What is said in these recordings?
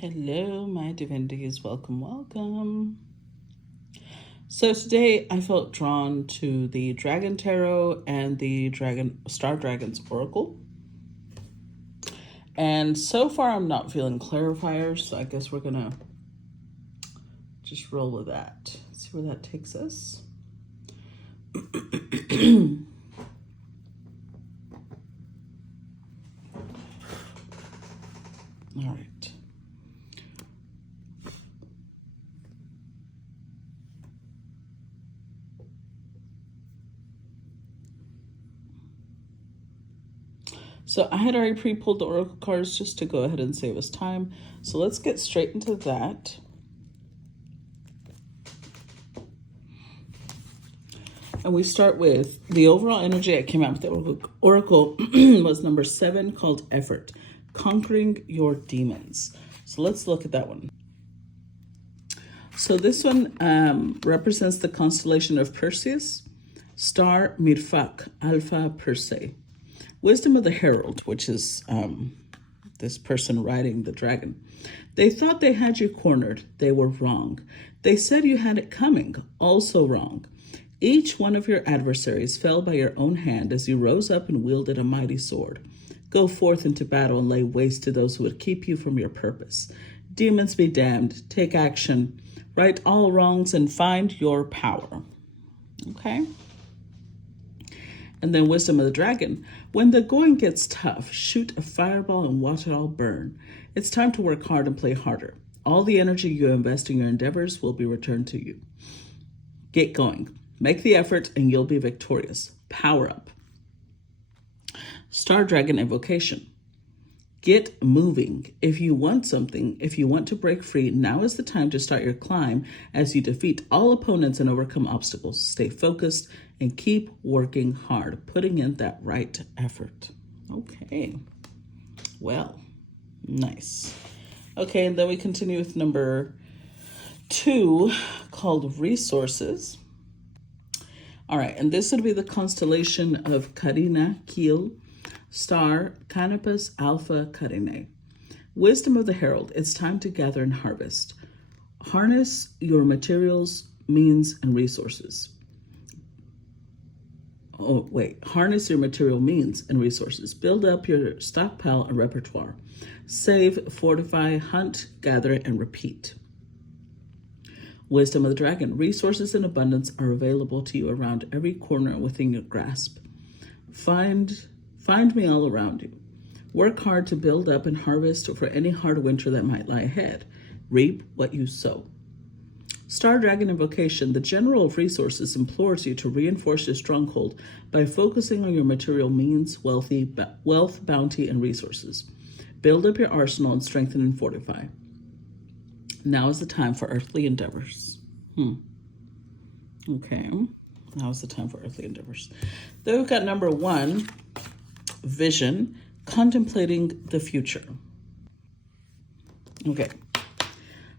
Hello, my divinities. Welcome, welcome. So today I felt drawn to the Dragon Tarot and the StarDragons Oracle. And so far I'm not feeling clarifiers, so I guess we're gonna just roll with that. See where that takes us. All right. So I had already pre-pulled the Oracle cards just to go ahead and save us time. So let's get straight into that. And we start with the overall energy that came out with the Oracle was number 7, called Effort, Conquering Your Demons. So let's look at that one. So this one represents the constellation of Perseus, star Mirfak, Alpha Persei. Wisdom of the Herald, which is this person riding the dragon. They thought they had you cornered. They were wrong. They said you had it coming. Also wrong. Each one of your adversaries fell by your own hand as you rose up and wielded a mighty sword. Go forth into battle and lay waste to those who would keep you from your purpose. Demons be damned. Take action. Right all wrongs and find your power. Okay? And then Wisdom of the Dragon. When the going gets tough, shoot a fireball and watch it all burn. It's time to work hard and play harder. All the energy you invest in your endeavors will be returned to you. Get going. Make the effort and you'll be victorious. Power up. Star Dragon Invocation. Get moving. If you want something, if you want to break free, now is the time to start your climb as you defeat all opponents and overcome obstacles. Stay focused and keep working hard, putting in that right effort. Okay. Well, nice. Okay, and then we continue with number 2, called Resources. All right, and this would be the constellation of Carina Keel, star Canopus Alpha Carinae. Wisdom of the Herald. It's time to gather and harvest. Harness your materials, means, and resources. Harness your material means and resources. Build up your stockpile and repertoire. Save, fortify, hunt, gather, and repeat. Wisdom of the Dragon. Resources in abundance are available to you around every corner within your grasp. Find me all around you. Work hard to build up and harvest for any hard winter that might lie ahead. Reap what you sow. Star Dragon Invocation. The General of Resources implores you to reinforce your stronghold by focusing on your material means, wealth, bounty, and resources. Build up your arsenal and strengthen and fortify. Now is the time for earthly endeavors. Okay. Now is the time for earthly endeavors. Then we've got number 1, Vision, Contemplating the Future. Okay.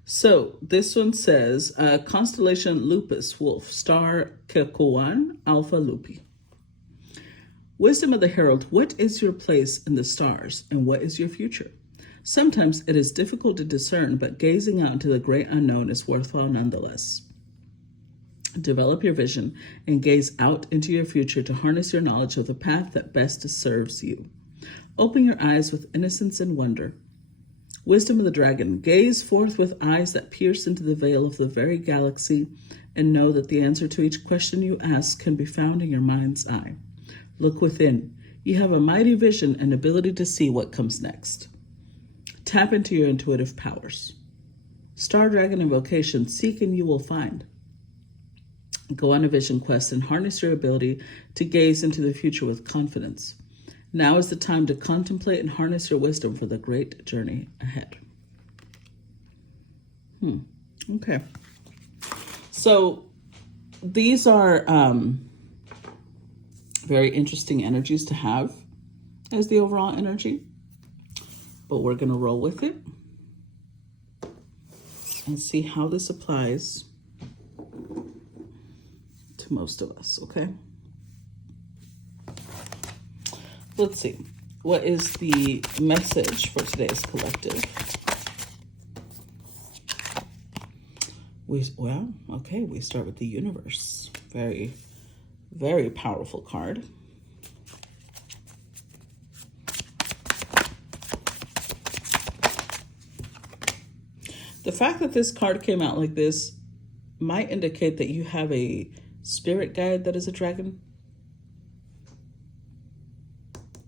So this one says, constellation Lupus Wolf, star Kekuan, Alpha Lupi. Wisdom of the Herald. What is your place in the stars and what is your future? Sometimes it is difficult to discern, but gazing out into the great unknown is worthwhile nonetheless. Develop your vision and gaze out into your future to harness your knowledge of the path that best serves you. Open your eyes with innocence and wonder. Wisdom of the Dragon. Gaze forth with eyes that pierce into the veil of the very galaxy and know that the answer to each question you ask can be found in your mind's eye. Look within. You have a mighty vision and ability to see what comes next. Tap into your intuitive powers. Star Dragon Invocation. Seek and you will find. Go on a vision quest and harness your ability to gaze into the future with confidence. Now is the time to contemplate and harness your wisdom for the great journey ahead. Okay. So these are very interesting energies to have as the overall energy, but we're going to roll with it and see how this applies to most of us, okay? Let's see. What is the message for today's collective? we start with the universe. Very, very powerful card. The fact that this card came out like this might indicate that you have a spirit guide that is a dragon.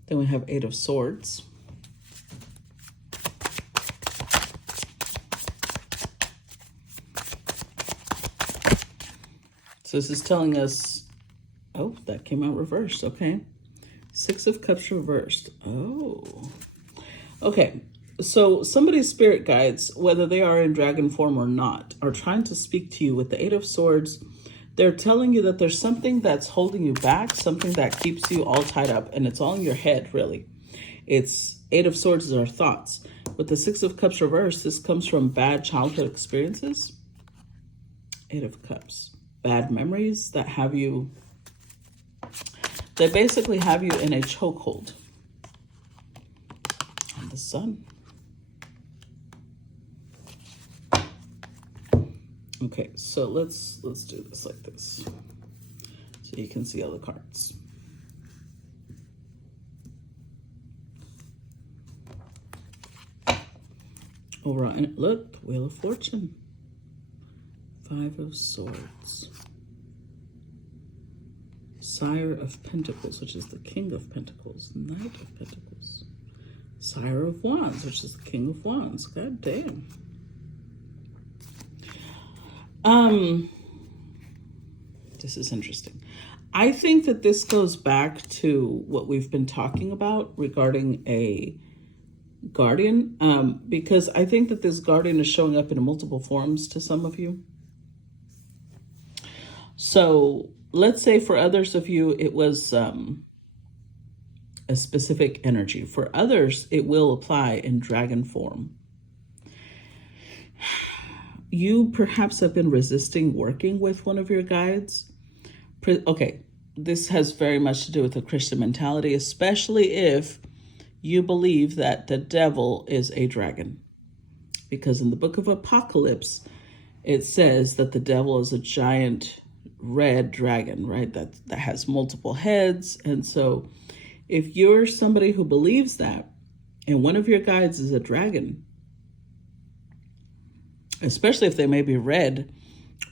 Then we have 8 of Swords. So this is telling us, oh, that came out reversed, okay. 6 of Cups reversed, oh. Okay, so somebody's spirit guides, whether they are in dragon form or not, are trying to speak to you with the 8 of Swords. They're telling you that there's something that's holding you back, something that keeps you all tied up, and it's all in your head, really. It's 8 of Swords is our thoughts. With the 6 of Cups reversed, this comes from bad childhood experiences. 8 of Cups. Bad memories that have you, they basically have you in a chokehold. And the Sun. Okay, so let's do this like this, so you can see all the cards. Over on it, look, Wheel of Fortune. 5 of Swords. Sire of Pentacles, which is the King of Pentacles. Knight of Pentacles. Sire of Wands, which is the King of Wands. God damn. This is interesting. I think that this goes back to what we've been talking about regarding a guardian, because I think that this guardian is showing up in multiple forms to some of you. So let's say for others of you, it was a specific energy. For others, it will apply in dragon form. You perhaps have been resisting working with one of your guides. Okay, this has very much to do with the Christian mentality, especially if you believe that the devil is a dragon. Because in the book of Apocalypse, it says that the devil is a giant red dragon, right? That has multiple heads. And so if you're somebody who believes that, and one of your guides is a dragon, especially if they may be red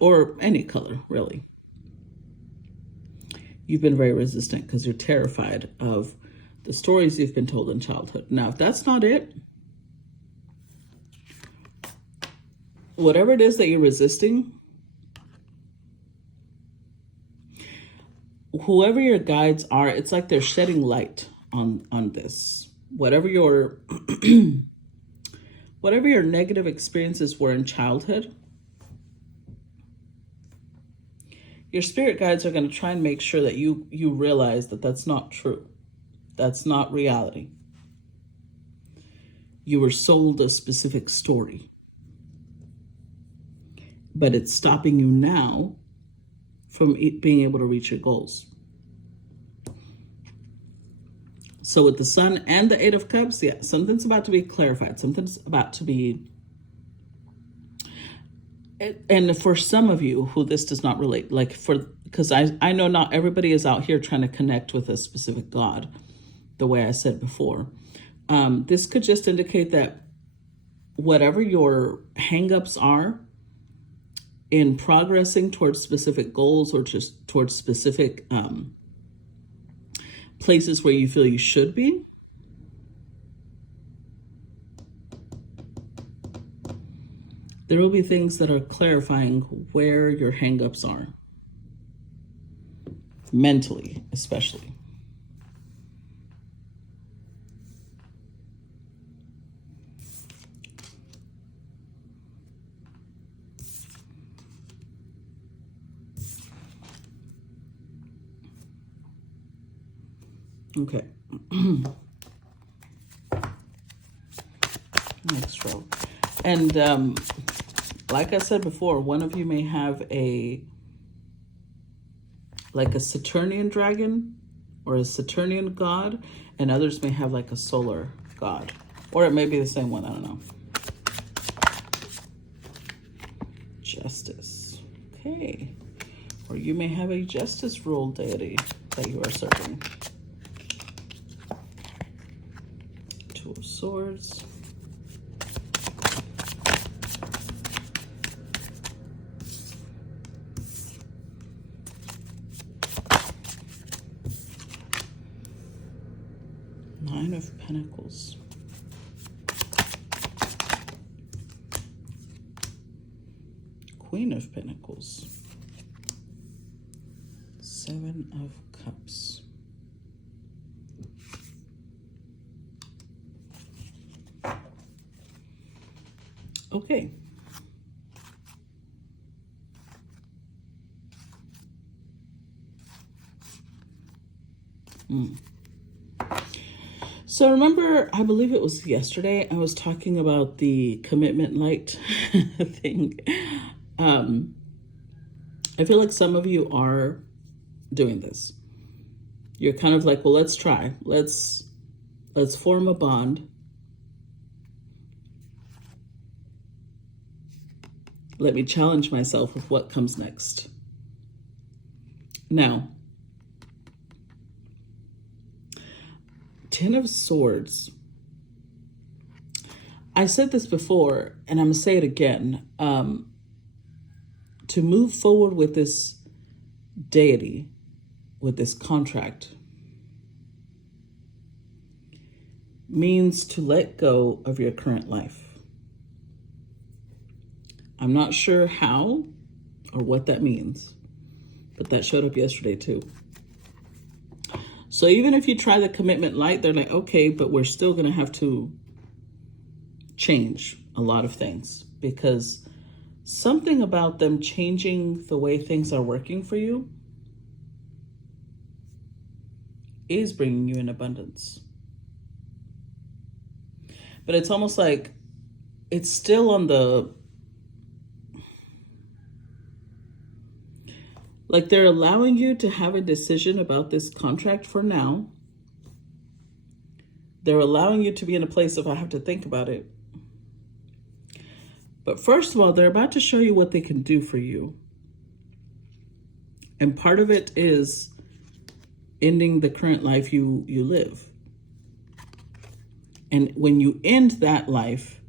or any color, really, you've been very resistant because you're terrified of the stories you've been told in childhood. Now, if that's not it, whatever it is that you're resisting, whoever your guides are, it's like they're shedding light on this. Whatever your whatever your negative experiences were in childhood, your spirit guides are going to try and make sure that you realize that that's not true. That's not reality. You were sold a specific story, but it's stopping you now from being able to reach your goals. So with the Sun and the 8 of Cups, yeah, something's about to be clarified. Something's about to be, and for some of you who this does not relate, like because I know not everybody is out here trying to connect with a specific God, the way I said before. This could just indicate that whatever your hangups are in progressing towards specific goals or just towards specific places where you feel you should be, there will be things that are clarifying where your hangups are, mentally especially. Okay. Next row. And like I said before, one of you may have a Saturnian dragon or a Saturnian god, and others may have like a solar god. Or it may be the same one, I don't know. Justice. Okay. Or you may have a justice role deity that you are serving. Two of Swords. Nine of Pentacles. Queen of Pentacles. Seven of Cups. Okay. So remember, I believe it was yesterday, I was talking about the commitment light thing. I feel like some of you are doing this. You're kind of like, well, let's try. Let's form a bond. Let me challenge myself with what comes next. Now, Ten of Swords. I said this before, and I'm going to say it again. To move forward with this deity, with this contract, means to let go of your current life. I'm not sure how or what that means, but that showed up yesterday too. So even if you try the commitment light, they're like, okay, but we're still going to have to change a lot of things, because something about them changing the way things are working for you is bringing you in abundance. But it's almost like it's still on the, like they're allowing you to have a decision about this contract for now. They're allowing you to be in a place of, I have to think about it. But first of all, they're about to show you what they can do for you. And part of it is ending the current life you live. And when you end that life,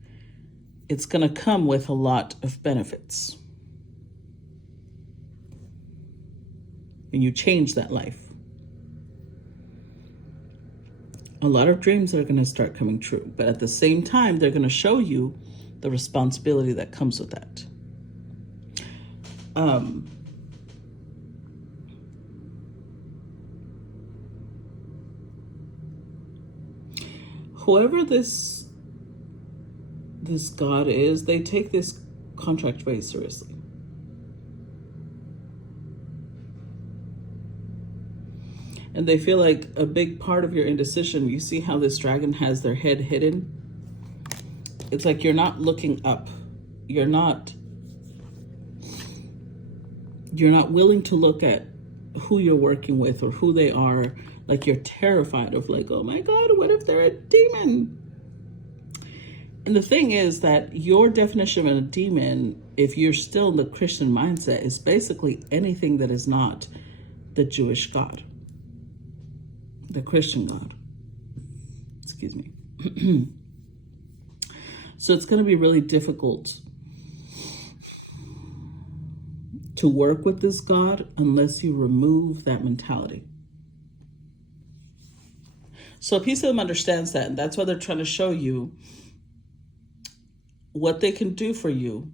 it's going to come with a lot of benefits. When you change that life, a lot of dreams are going to start coming true. But at the same time, they're going to show you the responsibility that comes with that. Whoever this God is, they take this contract very seriously. And they feel like a big part of your indecision, you see how this dragon has their head hidden? It's like you're not looking up. You're not willing to look at who you're working with or who they are. Like you're terrified of, like, oh my God, what if they're a demon? And the thing is that your definition of a demon, if you're still in the Christian mindset, is basically anything that is not the Jewish God, the Christian God. Excuse me. So it's going to be really difficult to work with this God unless you remove that mentality. So a piece of them understands that, and that's why they're trying to show you what they can do for you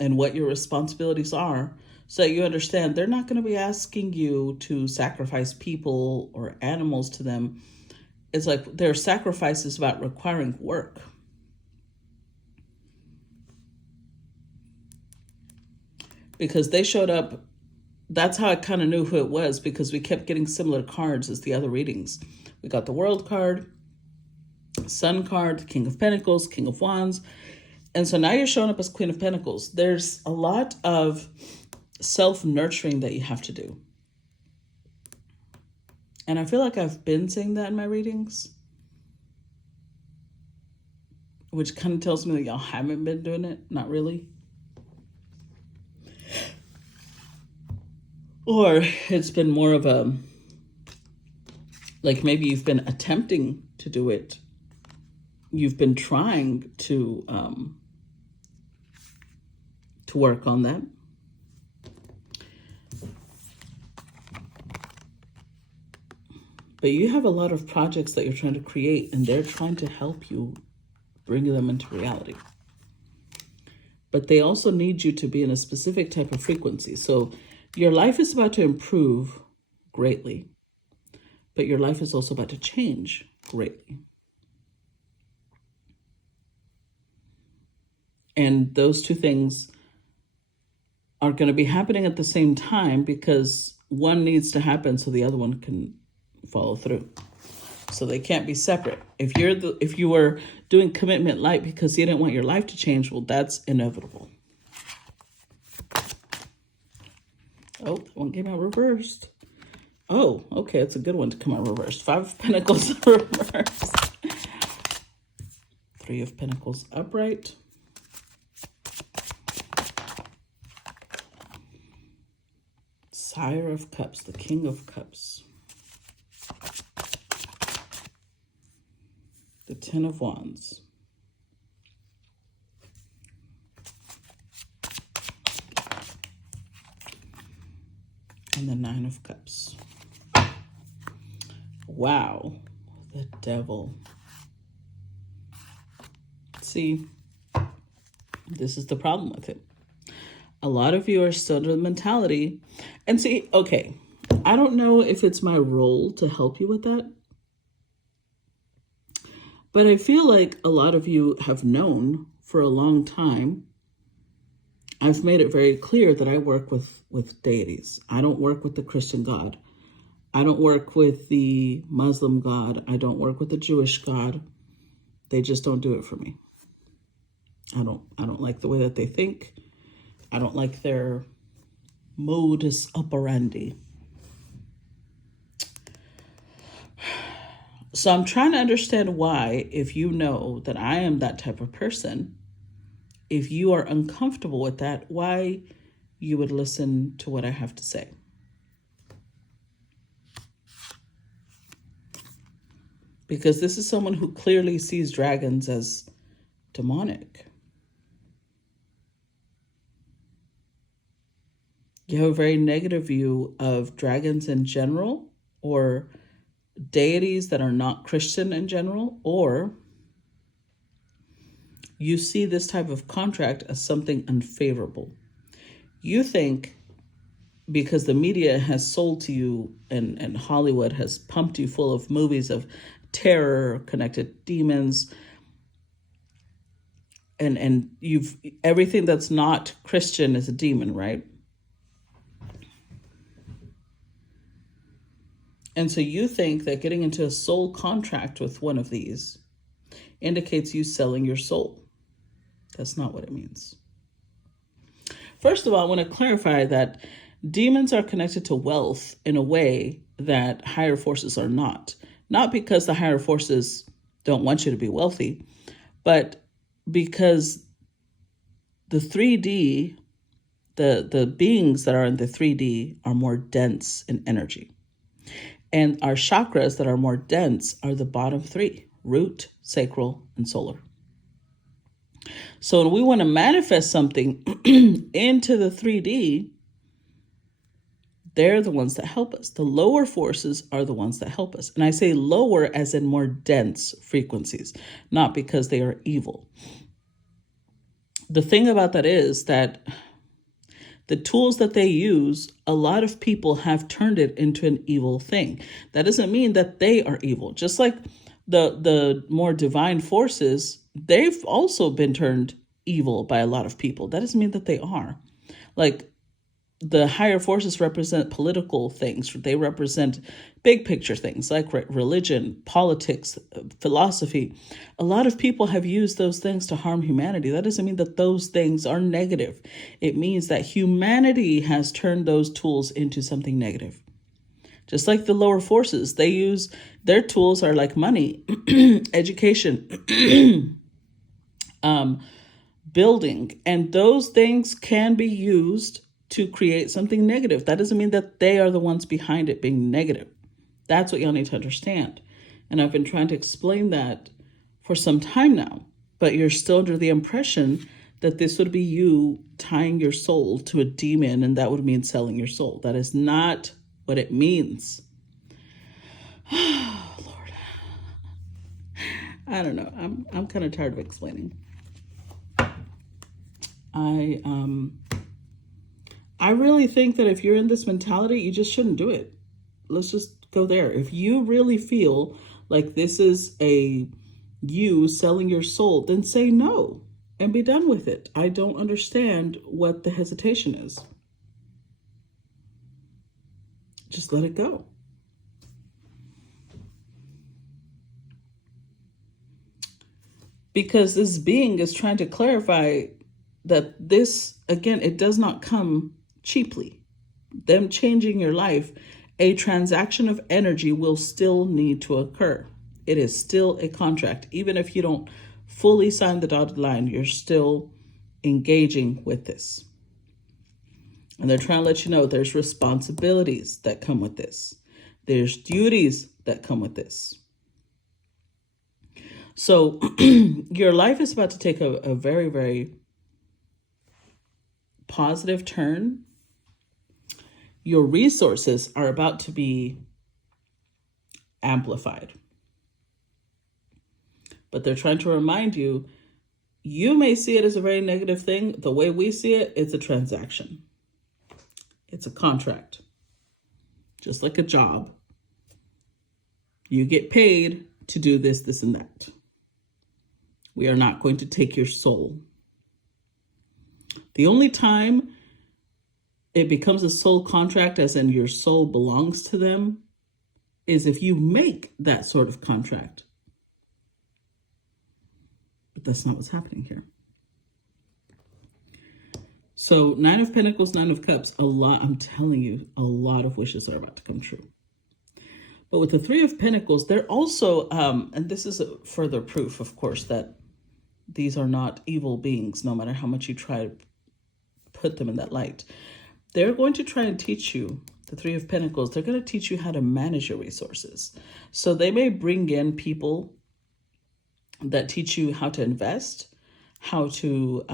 and what your responsibilities are, so that you understand they're not going to be asking you to sacrifice people or animals to them. It's like their sacrifice is about requiring work. Because they showed up, that's how I kind of knew who it was, because we kept getting similar cards as the other readings. We got the World card, Sun card, King of Pentacles, King of Wands. And so now you're showing up as Queen of Pentacles. There's a lot of self-nurturing that you have to do. And I feel like I've been saying that in my readings, which kind of tells me that y'all haven't been doing it. Not really. Or it's been more of a, like maybe you've been attempting to do it. You've been trying to work on that. But you have a lot of projects that you're trying to create, and they're trying to help you bring them into reality. But they also need you to be in a specific type of frequency. So your life is about to improve greatly, but your life is also about to change greatly. And those two things are going to be happening at the same time, because one needs to happen so the other one can follow through. So they can't be separate. If you were doing commitment light because you didn't want your life to change, well, that's inevitable. Oh, that one came out reversed. Oh, okay, it's a good one to come out reversed. 5 of Pentacles reversed. 3 of Pentacles upright. Sire of Cups, the King of Cups. The 10 of Wands. And the 9 of Cups. Wow, the Devil. See, this is the problem with it. A lot of you are still in the mentality. And see, okay, I don't know if it's my role to help you with that, but I feel like a lot of you have known for a long time. I've made it very clear that I work with deities. I don't work with the Christian God. I don't work with the Muslim God. I don't work with the Jewish God. They just don't do it for me. I don't like the way that they think. I don't like their modus operandi. So I'm trying to understand why, if you know that I am that type of person, if you are uncomfortable with that, why you would listen to what I have to say. Because this is someone who clearly sees dragons as demonic. You have a very negative view of dragons in general, or deities that are not Christian in general, or you see this type of contract as something unfavorable. You think because the media has sold to you and Hollywood has pumped you full of movies of terror, connected demons, and you've everything that's not Christian is a demon, right? And so you think that getting into a soul contract with one of these indicates you selling your soul. That's not what it means. First of all, I want to clarify that demons are connected to wealth in a way that higher forces are not. Not because the higher forces don't want you to be wealthy, but because the 3D, the beings that are in the 3D are more dense in energy. And our chakras that are more dense are the bottom 3, root, sacral, and solar. So when we want to manifest something into the 3D, they're the ones that help us. The lower forces are the ones that help us. And I say lower as in more dense frequencies, not because they are evil. The thing about that is that the tools that they use, a lot of people have turned it into an evil thing. That doesn't mean that they are evil. Just like the more divine forces, they've also been turned evil by a lot of people. That doesn't mean that they are. Like, the higher forces represent political things. They represent big picture things like religion, politics, philosophy. A lot of people have used those things to harm humanity. That doesn't mean that those things are negative. It means that humanity has turned those tools into something negative. Just like the lower forces, they use their tools are like money, education, building, and those things can be used to create something negative. That doesn't mean that they are the ones behind it being negative. That's what y'all need to understand. And I've been trying to explain that for some time now, but you're still under the impression that this would be you tying your soul to a demon, and that would mean selling your soul. That is not what it means. Oh, Lord. I don't know. I'm kind of tired of explaining. I really think that if you're in this mentality, you just shouldn't do it. Let's just go there. If you really feel like this is you selling your soul, then say no and be done with it. I don't understand what the hesitation is. Just let it go. Because this being is trying to clarify that this, again, it does not come cheaply. Them changing your life, a transaction of energy will still need to occur. It is still a contract. Even if you don't fully sign the dotted line, you're still engaging with this. And they're trying to let you know there's responsibilities that come with this. There's duties that come with this. So your life is about to take a very, very positive turn. Your resources are about to be amplified. But they're trying to remind you, you may see it as a very negative thing. The way we see it, it's a transaction. It's a contract. Just like a job. You get paid to do this, this, and that. We are not going to take your soul. The only time it becomes a soul contract, as in your soul belongs to them, is if you make that sort of contract. But that's not what's happening here. So 9 of Pentacles, 9 of Cups, I'm telling you, a lot of wishes are about to come true. But with the 3 of Pentacles, they're also, and this is a further proof, of course, that these are not evil beings, no matter how much you try to put them in that light. They're going to try and teach you, the 3 of Pentacles, they're going to teach you how to manage your resources. So they may bring in people that teach you how to invest, how to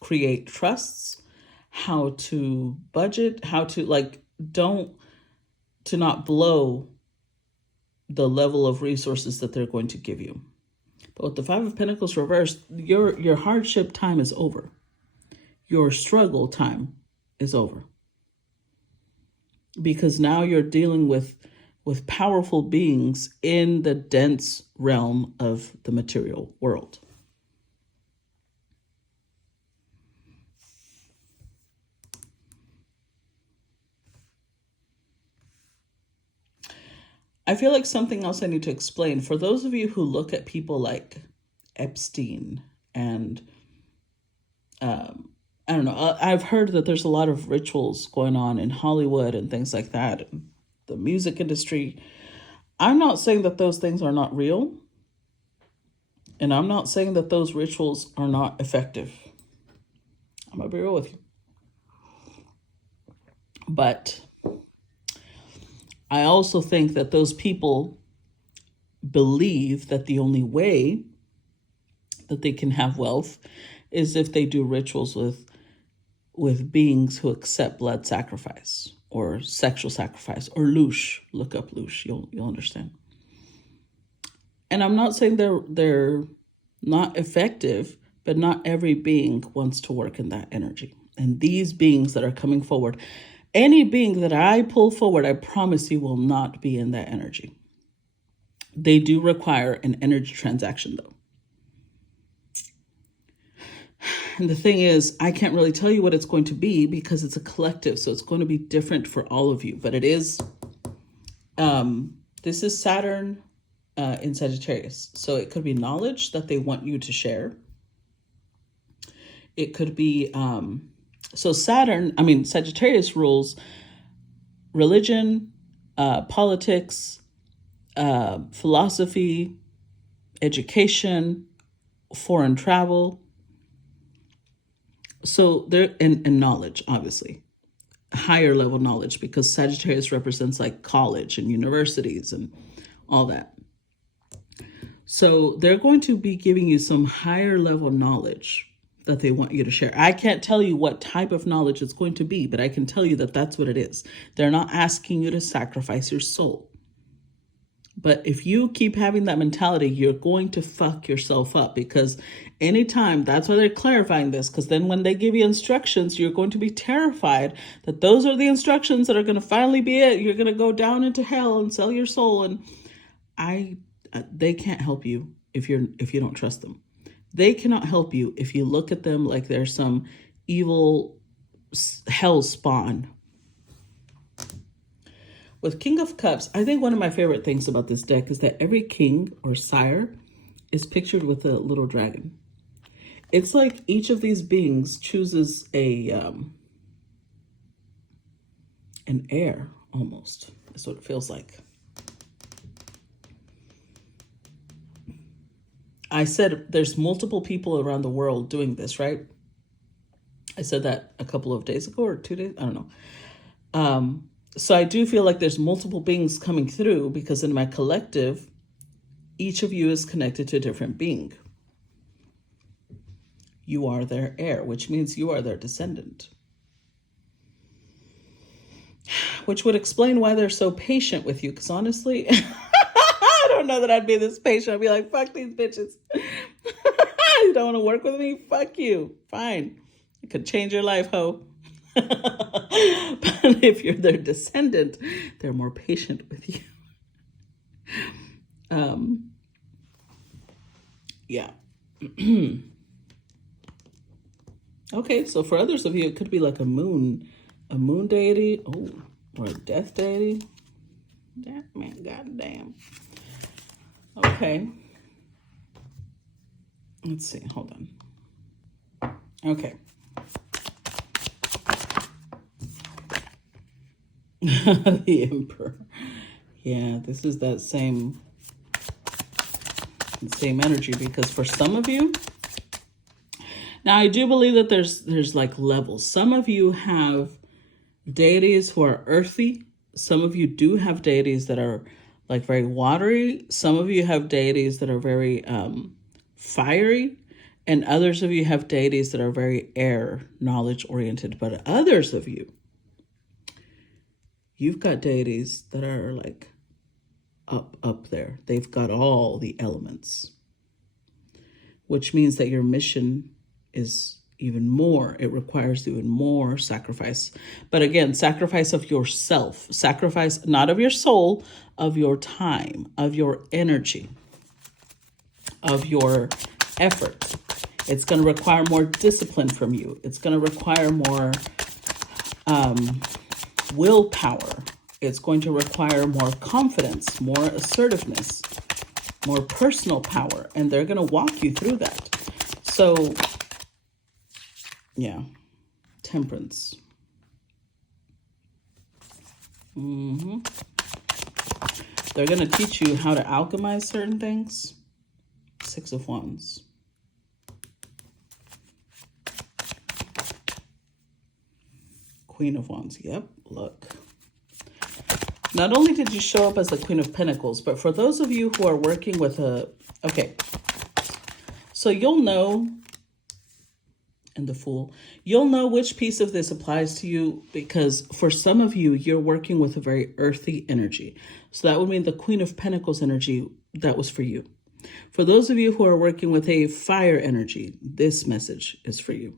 create trusts, how to budget, how to to not blow the level of resources that they're going to give you. But with the 5 of Pentacles reversed, your hardship time is over. Your struggle time is over. Because now you're dealing with powerful beings in the dense realm of the material world. I feel like something else I need to explain. For those of you who look at people like Epstein and, I don't know, I've heard that there's a lot of rituals going on in Hollywood and things like that, the music industry. I'm not saying that those things are not real. And I'm not saying that those rituals are not effective. I'm going to be real with you. But I also think that those people believe that the only way that they can have wealth is if they do rituals with beings who accept blood sacrifice or sexual sacrifice or loosh. Look up loosh, you'll understand. And I'm not saying they're not effective, but not every being wants to work in that energy. And these beings that are coming forward, any being that I pull forward, I promise you will not be in that energy. They do require an energy transaction, though. And the thing is, I can't really tell you what it's going to be because it's a collective. So it's going to be different for all of you. But it is, this is Saturn in Sagittarius. So it could be knowledge that they want you to share. It could be, Sagittarius rules religion, politics, philosophy, education, foreign travel. So there, and knowledge, obviously, higher level knowledge, because Sagittarius represents like college and universities and all that. So they're going to be giving you some higher level knowledge that they want you to share. I can't tell you what type of knowledge it's going to be, but I can tell you that that's what it is. They're not asking you to sacrifice your soul. But if you keep having that mentality, you're going to fuck yourself up, because anytime, that's why they're clarifying this, because then when they give you instructions, you're going to be terrified that those are the instructions that are going to finally be it. You're going to go down into hell and sell your soul. And they can't help you if you don't trust them. They cannot help you if you look at them like they're some evil hell spawn. With King of Cups, I think one of my favorite things about this deck is that every king or sire is pictured with a little dragon. It's like each of these beings chooses an heir, almost. That's what it feels like. I said there's multiple people around the world doing this, right? I said that a couple of days ago or 2 days, I don't know. So I do feel like there's multiple beings coming through, because in my collective, each of you is connected to a different being. You are their heir, which means you are their descendant. Which would explain why they're so patient with you, because honestly, I don't know that I'd be this patient. I'd be like, fuck these bitches. You don't want to work with me? Fuck you. Fine. I could change your life, ho. But if you're their descendant, they're more patient with you. Yeah. Okay, so for others of you, it could be like a moon deity, or a death deity. That man, goddamn. Okay. Let's see. Hold on. Okay. The Emperor. Yeah, this is that same energy, because for some of you, now I do believe that there's like levels. Some of you have deities who are earthy. Some of you do have deities that are like very watery. Some of you have deities that are very fiery, and others of you have deities that are very air, knowledge oriented. But others of you, you've got deities that are like up there. They've got all the elements, which means that your mission is even more. It requires even more sacrifice. But again, sacrifice of yourself, sacrifice not of your soul, of your time, of your energy, of your effort. It's going to require more discipline from you. It's going to require more willpower. It's going to require more confidence, more assertiveness, more personal power, and they're going to walk you through that. So, yeah, Temperance. They're going to teach you how to alchemize certain things. Six of Wands. Queen of Wands. Yep, look. Not only did you show up as the Queen of Pentacles, but for those of you who are working with okay, so you'll know, and the Fool, you'll know which piece of this applies to you, because for some of you, you're working with a very earthy energy. So that would mean the Queen of Pentacles energy, that was for you. For those of you who are working with a fire energy, this message is for you.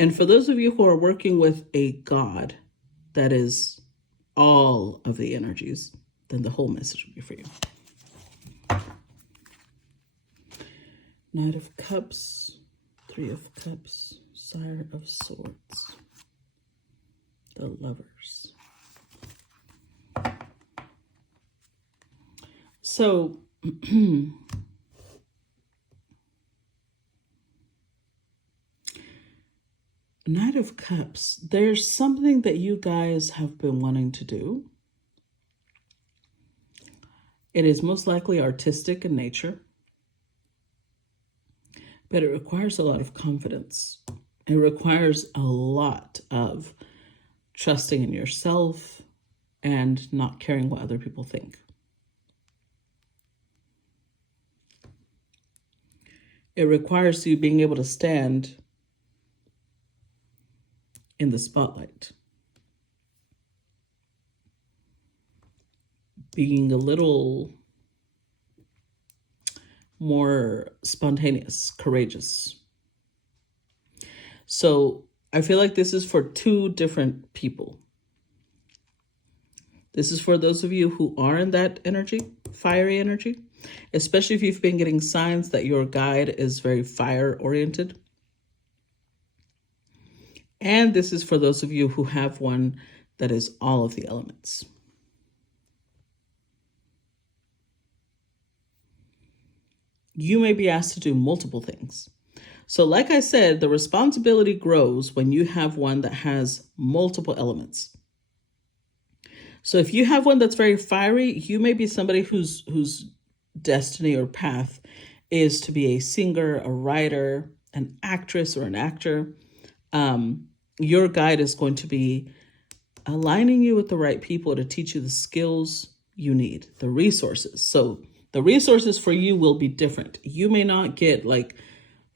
And for those of you who are working with a God that is all of the energies, then the whole message will be for you. Knight of Cups, Three of Cups, Sire of Swords, the Lovers. So, Knight of Cups, there's something that you guys have been wanting to do. It is most likely artistic in nature, but it requires a lot of confidence. It requires a lot of trusting in yourself and not caring what other people think. It requires you being able to stand in the spotlight, being a little more spontaneous, courageous. So I feel like this is for two different people. This is for those of you who are in that energy, fiery energy, especially if you've been getting signs that your guide is very fire oriented. And this is for those of you who have one that is all of the elements. You may be asked to do multiple things. So like I said, the responsibility grows when you have one that has multiple elements. So if you have one that's very fiery, you may be somebody whose destiny or path is to be a singer, a writer, an actress, or an actor. Your guide is going to be aligning you with the right people to teach you the skills you need, the resources. So the resources for you will be different. You may not get like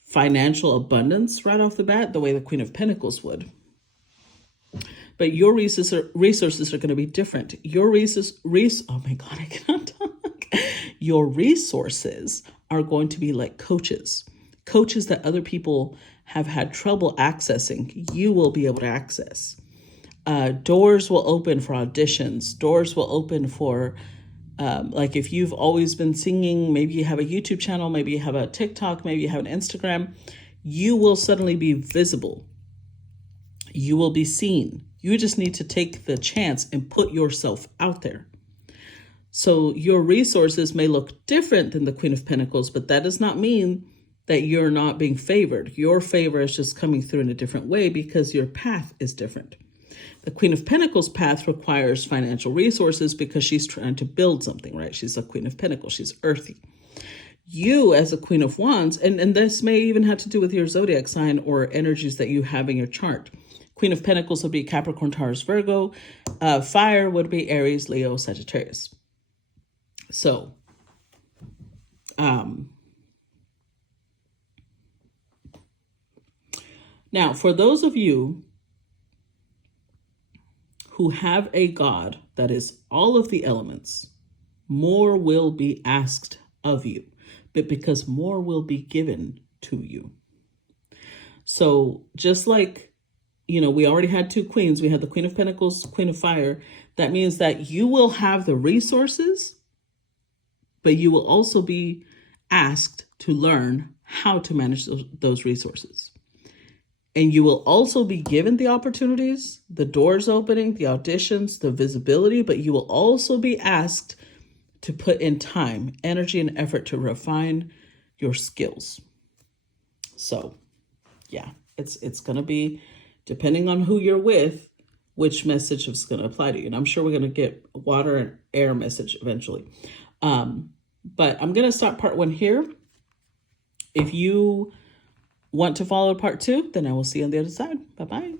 financial abundance right off the bat the way the Queen of Pentacles would. But your resources are going to be different. Your oh my God, I cannot talk. Your resources are going to be like coaches that other people have had trouble accessing. You will be able to access. Doors will open for auditions. Doors will open for, like if you've always been singing, maybe you have a YouTube channel, maybe you have a TikTok, maybe you have an Instagram, you will suddenly be visible. You will be seen. You just need to take the chance and put yourself out there. So your resources may look different than the Queen of Pentacles, but that does not mean that you're not being favored. Your favor is just coming through in a different way because your path is different. The Queen of Pentacles path requires financial resources because she's trying to build something, right? She's a Queen of Pentacles. She's earthy. You as a Queen of Wands, and this may even have to do with your zodiac sign or energies that you have in your chart. Queen of Pentacles would be Capricorn, Taurus, Virgo. Fire would be Aries, Leo, Sagittarius. So, now for those of you who have a God that is all of the elements, more will be asked of you, but because more will be given to you. So just like, you know, we already had two queens. We had the Queen of Pentacles, Queen of Fire. That means that you will have the resources, but you will also be asked to learn how to manage those resources. And you will also be given the opportunities, the doors opening, the auditions, the visibility, but you will also be asked to put in time, energy, and effort to refine your skills. So yeah, it's going to be, depending on who you're with, which message is going to apply to you. And I'm sure we're going to get water and air message eventually. But I'm going to stop part 1 here. If you want to follow part 2, then I will see you on the other side. Bye-bye.